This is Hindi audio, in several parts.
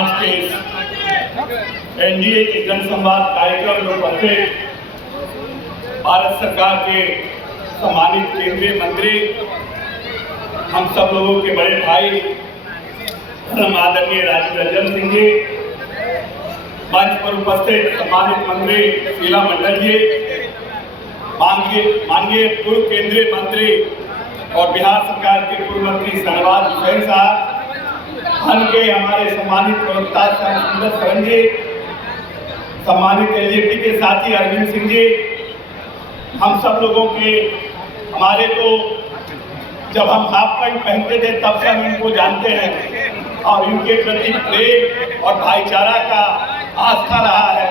आज के एनडीए के जनसंवाद कार्यक्रम में उपस्थित भारत सरकार के सम्मानित केंद्रीय मंत्री, हम सब लोगों के बड़े भाई धर्म आदरणीय राजीव रंजन सिंह जी, मंच पर उपस्थित सम्मानित मंत्री शीला मंडल जी, माननीय पूर्व केंद्रीय मंत्री और बिहार सरकार के पूर्व मंत्री शहनवाज हुसैन साहब, के हमारे सम्मानित प्रवक्ता सुंदर सरन जी, सम्मानित एलजेपी के साथी अरविंद सिंह जी, हम सब लोगों के हमारे तो जब हम हाफ पैंट पहनते थे तब से हम इनको जानते हैं और इनके प्रति प्रेम और भाईचारा का आस्था रहा है।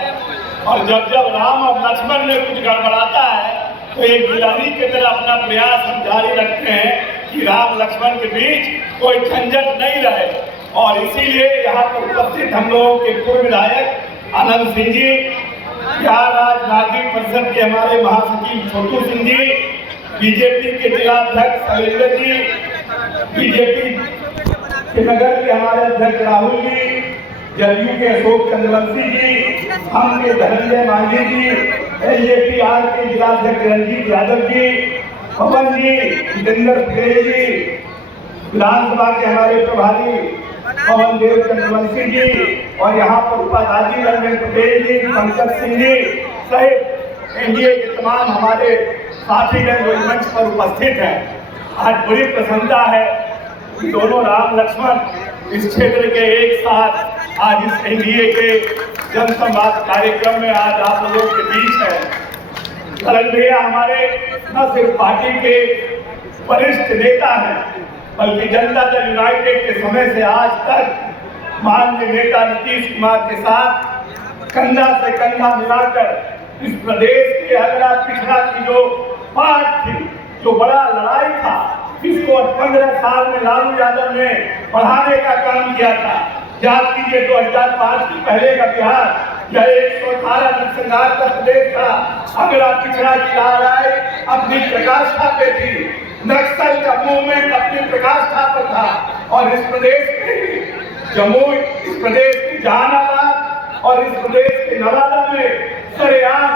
और जब जब राम और लक्ष्मण में कुछ गड़बड़ाता है तो एक गिलहरी की तरह अपना प्रयास हम जारी रखते हैं कि राम लक्ष्मण के बीच कोई झंझट नहीं रहे। और इसीलिए यहाँ पर उपस्थित हम लोगों के पूर्व विधायक आनंद सिंह जी, बिहार राज्य नागरिक परिषद के हमारे महासचिव छोटू सिंह जी, बीजेपी के जिलाध्यक्ष शैलेंद्र जी, बीजेपी के नगर के हमारे अध्यक्ष राहुल जी, जदयू के अशोक चंद्रवंशी जी, हम के धनंजय मांझी जी, एलजेपी आर के जिलाध्यक्ष रंजीत यादव जी, पवन जी, जितेंद्र खरे जी, विधानसभा के हमारे प्रभारी पवन देव चंद्रवंशी जी और यहाँ पर उपाध्यक्ष रंजन पटेल जी, पंकज सिंह जी सहित एनडीए के तमाम हमारे साथीगण जो मंच पर उपस्थित हैं। आज बड़ी प्रसन्नता है कि दोनों राम लक्ष्मण इस क्षेत्र के एक साथ आज इस एनडीए के जनसंवाद कार्यक्रम में आज आप लोगों के बीच है। करण भैया हमारे न सिर्फ पार्टी के वरिष्ठ नेता हैं बल्कि जनता दल यूनाइटेड के समय से आज तक माननीय नेता नीतीश कुमार के साथ कंधा से कंधा मिलाकर इस प्रदेश के अगला पिछड़ा की जो बात थी, जो बड़ा लड़ाई था, इसको 15 साल में लालू यादव ने बढ़ाने का काम किया था। याद कीजिए 2005 की पहले का बिहार यह 118 नरसंहार का प्रदेश था। अगला पिछड़ा की लड़ाई अपनी प्रकाष्ठा पे थी, नक्सल का मूवमेंट अपनी प्रकाष्ठा पर था। और इस प्रदेश के जमुई, इस प्रदेश की जहानाबाद और इस प्रदेश के नवादा में सरेआम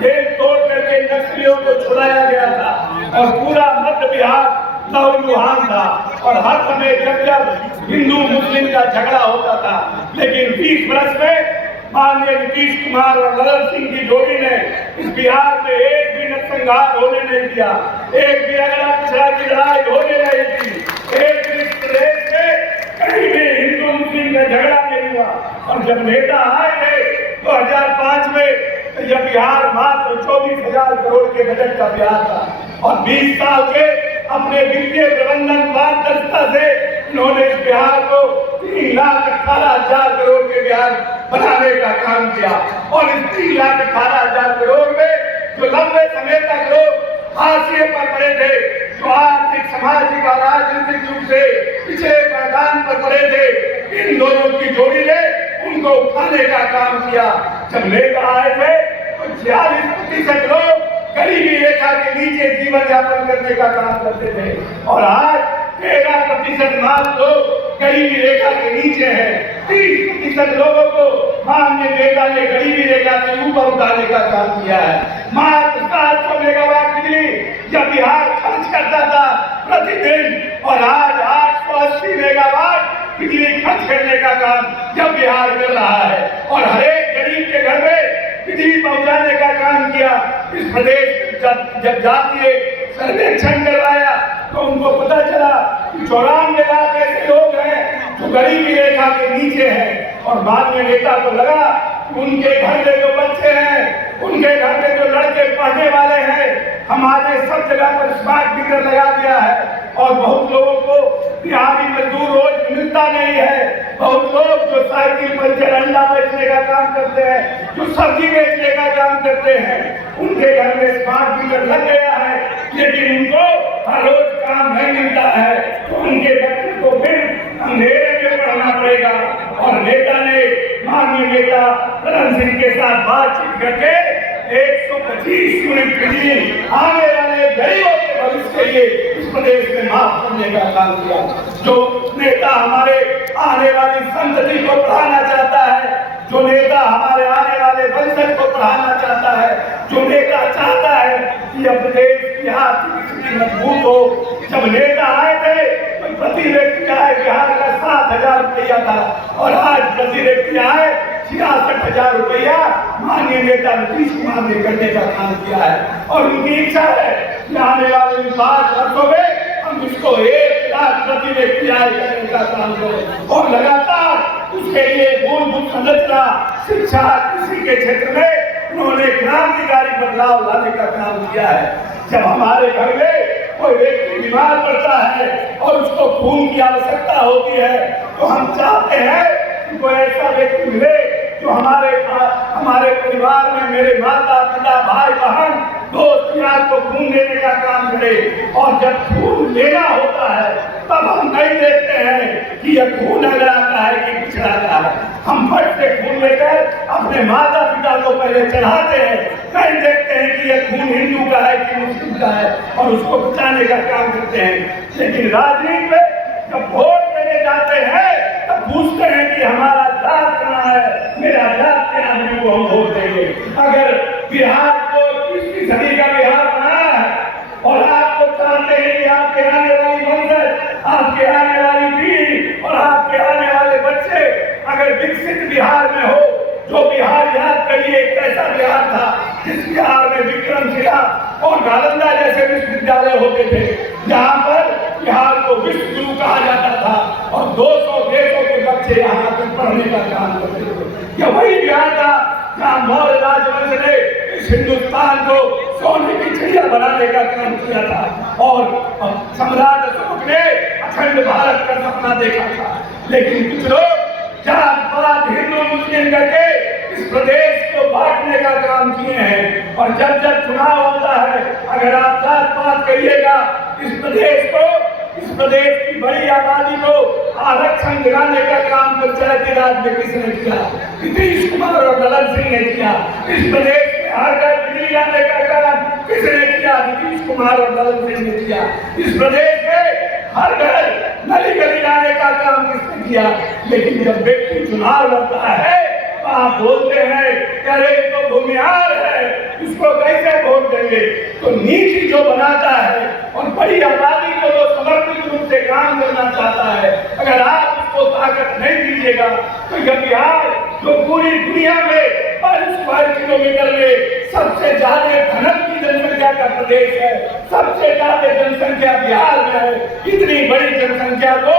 जेल तोड़ करके नक्सलियों को छुड़ाया गया था और पूरा मध्य बिहार नौजुवान था। और हर समय जब जब हिंदू मुस्लिम का झगड़ा होता था, लेकिन 20 वर्ष में माननीय नीतीश कुमार और ललन सिंह की जोड़ी ने इस बिहार में एक भी नरसंहार होने नहीं दिया, एक भी अगला पिछड़ा की लड़ाई होने नहीं दी, एक भी प्रदेश में कहीं भी हिंदू मुस्लिम का झगड़ा नहीं हुआ। और जब नेता आए थे 2005 में यह बिहार मात्र 24,000 करोड़ के बजट का बिहार था और 20 साल के अपने वित्तीय प्रबंधन पारदर्शिता से इन्होंने इस बिहार को 3,18,000 करोड़ के बिहार बनाने का काम किया। और इस 3,18,000 करोड़ में जो लंबे समय तक लोग हाशिए पर पड़े थे, जो आर्थिक सामाजिक और राजनीतिक रूप से पिछले मैदान पर पड़े थे, इन दोनों की जोड़ी ने उनको उठाने का काम किया। जब नेता आए थे तो 46% लोग गरीबी रेखा के नीचे जीवन यापन करने का काम करते थे और आज 13% मात्र लोग गरीबी रेखा के नीचे हैं। 30% लोगों को माननीय नेता ने गरीबी रेखा से ऊपर उठाने का काम किया है। मात्र 700 मेगावाट बिजली जब बिहार खर्च करता था प्रतिदिन और आज 880 मेगावाट बिजली खर्च करने का काम जब बिहार कर रहा है और हर एक गरीब के घर में बिजली पहुंचाने का काम किया। इस प्रदेश जब जातीय सर्वेक्षण करवाया तो उनको पता चला कि 94 लाख ऐसे लोग हैं जो गरीबी रेखा के नीचे हैं। और माननीय नेता को लगा कि उनके घर में जो बच्चे हैं, उनके घर में जो लड़के पढ़ने वाले हैं, हमारे सब जगह पर स्मार्ट मीटर लगा दिया है और बहुत लोगों को दिहाड़ी मजदूर रोज मिलता नहीं है। बहुत लोग जो साइकिल पर अंडा बेचने का काम करते हैं, जो सब्जी बेचने का काम करते हैं, उनके घर में स्मार्ट मीटर लग गया है, लेकिन उनको हर रोज काम नहीं मिलता है तो उनके बच्चे को फिर अंधेरे में पढ़ना पड़ेगा। और नेता ने, माननीय नेता ललन सिंह के साथ बातचीत करके 125 यूनिट बिजली आने वाले गरीबों के भविष्य के लिए प्रदेश में माफ करने का काम किया। जो नेता हमारे आने वाली संतति को पढ़ाना चाहता है, जो नेता हमारे आने वाले वंशज को पढ़ाना चाहता है, जो नेता चाहता है कि यह प्रदेश की आर्थिक स्थिति मजबूत हो। जब नेता आए थे तो प्रति व्यक्ति आय बिहार का 7,000 रुपया था और आज प्रति व्यक्ति आय 66,000 रुपया माननीय नेता नीतीश कुमार ने करने का काम किया है। और उनकी इच्छा है कि आने वाले 5 वर्षों में हम इसको 1 लाख प्रति व्यक्ति आय करने का काम करें और लगातार उसके लिए मूलभूत संरचना, शिक्षा, कृषि के क्षेत्र में उन्होंने क्रांतिकारी बदलाव लाने का काम किया है। जब हमारे घर में कोई व्यक्ति बीमार पड़ता है और उसको खून की आवश्यकता होती है तो हम चाहते हैं कि कोई ऐसा व्यक्ति मिले जो हमारे परिवार में मेरे माता पिता भाई बहन दोस्त यार को खून देने का काम करे। और जब खून लेना होता है तब हम नहीं देखते हैं कि यह खून अगला का है कि पिछड़ा का है। हम फट से खून लेकर अपने माता पिता को पहले चढ़ाते हैं, नहीं देखते हैं कि यह खून हिंदू का है कि मुस्लिम का है और उसको बचाने का काम करते हैं। लेकिन राजनीति में जब वोट देने जाते हैं तब पूछते हैं कि हमारा जात कहाँ है, मेरा जात के आदमी को हम वोट देंगे। अगर बिहार को 20वीं सदी का बिहार बनाया है और आपको चाहते हैं कि आपके आने वाली वंशज, आपके आने वाली पीढ़ी और आपके आने वाले बच्चे अगर विकसित बिहार में हो, जो बिहार याद करिए कैसा बिहार था, जिस बिहार में विक्रमशिला और नालंदा जैसे विश्वविद्यालय होते थे, जहाँ पर बिहार को विश्व गुरु कहा जाता था और 200 देशों के बच्चे यहाँ आकर पढ़ने का काम करते थे। यह वही बिहार था जहाँ मौर्य राजवंश ने इस हिंदुस्तान को सोने की चिड़िया बनाने का काम किया था और सम्राट अशोक ने अखंड भारत का सपना देखा था। लेकिन कुछ लोग जात पात हिंदू मुस्लिम करके इस प्रदेश को बांटने का काम किए हैं। और जब जब चुनाव होता है, अगर आप जात पात करिएगा, इस प्रदेश की बड़ी आबादी को आरक्षण दिलाने का काम पंचायती राज में किसने किया? नीतीश कुमार और ललन सिंह ने किया। इस प्रदेश में हर घर बिजली लाने का काम किसने किया? नीतीश कुमार और ललन सिंह ने किया। इस प्रदेश में हर घर नली गली लाने का काम किसने किया? लेकिन जब व्यक्ति चुनाव लड़ता है तो आप बोलते हैं कि अरे तो भूमिहार है, इसको कैसे वोट देंगे? तो नीति जो बनाता है और बड़ी आबादी को जो समर्पित रूप से काम करना चाहता है, अगर आप उसको ताकत नहीं दीजिएगा तो यह बिहार जो पूरी दुनिया में 5 स्क्वायर किलोमीटर में सबसे ज्यादा घनत्व की जनसंख्या का प्रदेश है, सबसे ज्यादा जनसंख्या बिहार में है, इतनी बड़ी जनसंख्या को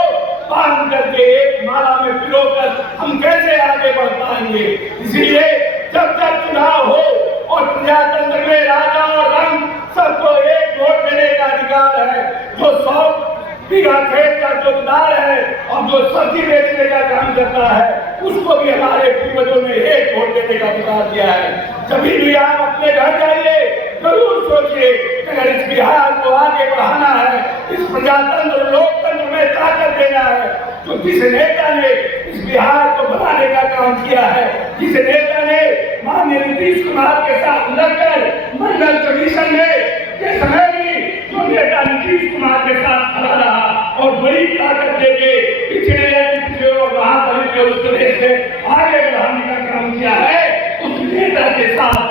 बांध करके एक माला में पिरोकर हम कैसे आगे बढ़ पाएंगे? इसलिए जब जब चुनाव हो और प्रजातंत्र में राजा और रंग सबको एक वोट देने का अधिकार है, जो 100 बीघा खेत का चौकीदार है और जो सब्जी बेचने का काम करता है, उसको भी हमारे पूर्वजों ने एक वोट देने का अधिकार दिया है। कभी भी आप अपने घर जाइए, जरूर सोचिए कि अगर इस बिहार को आगे बढ़ाना है, इस प्रजातंत्र लोकतंत्र में ताकत देना है, तो जिस नेता ने इस बिहार को बनाने का काम किया है, जिस नेता ने माननीय नीतीश कुमार के साथ लड़कर मंडल कमीशन के समय भी जो नेता नीतीश कुमार के साथ खड़ा रहा और बड़ी ताकत देके पिछड़े और महादलित के उस प्रदेश से आगे बढ़ाने का काम किया है, उस नेता के साथ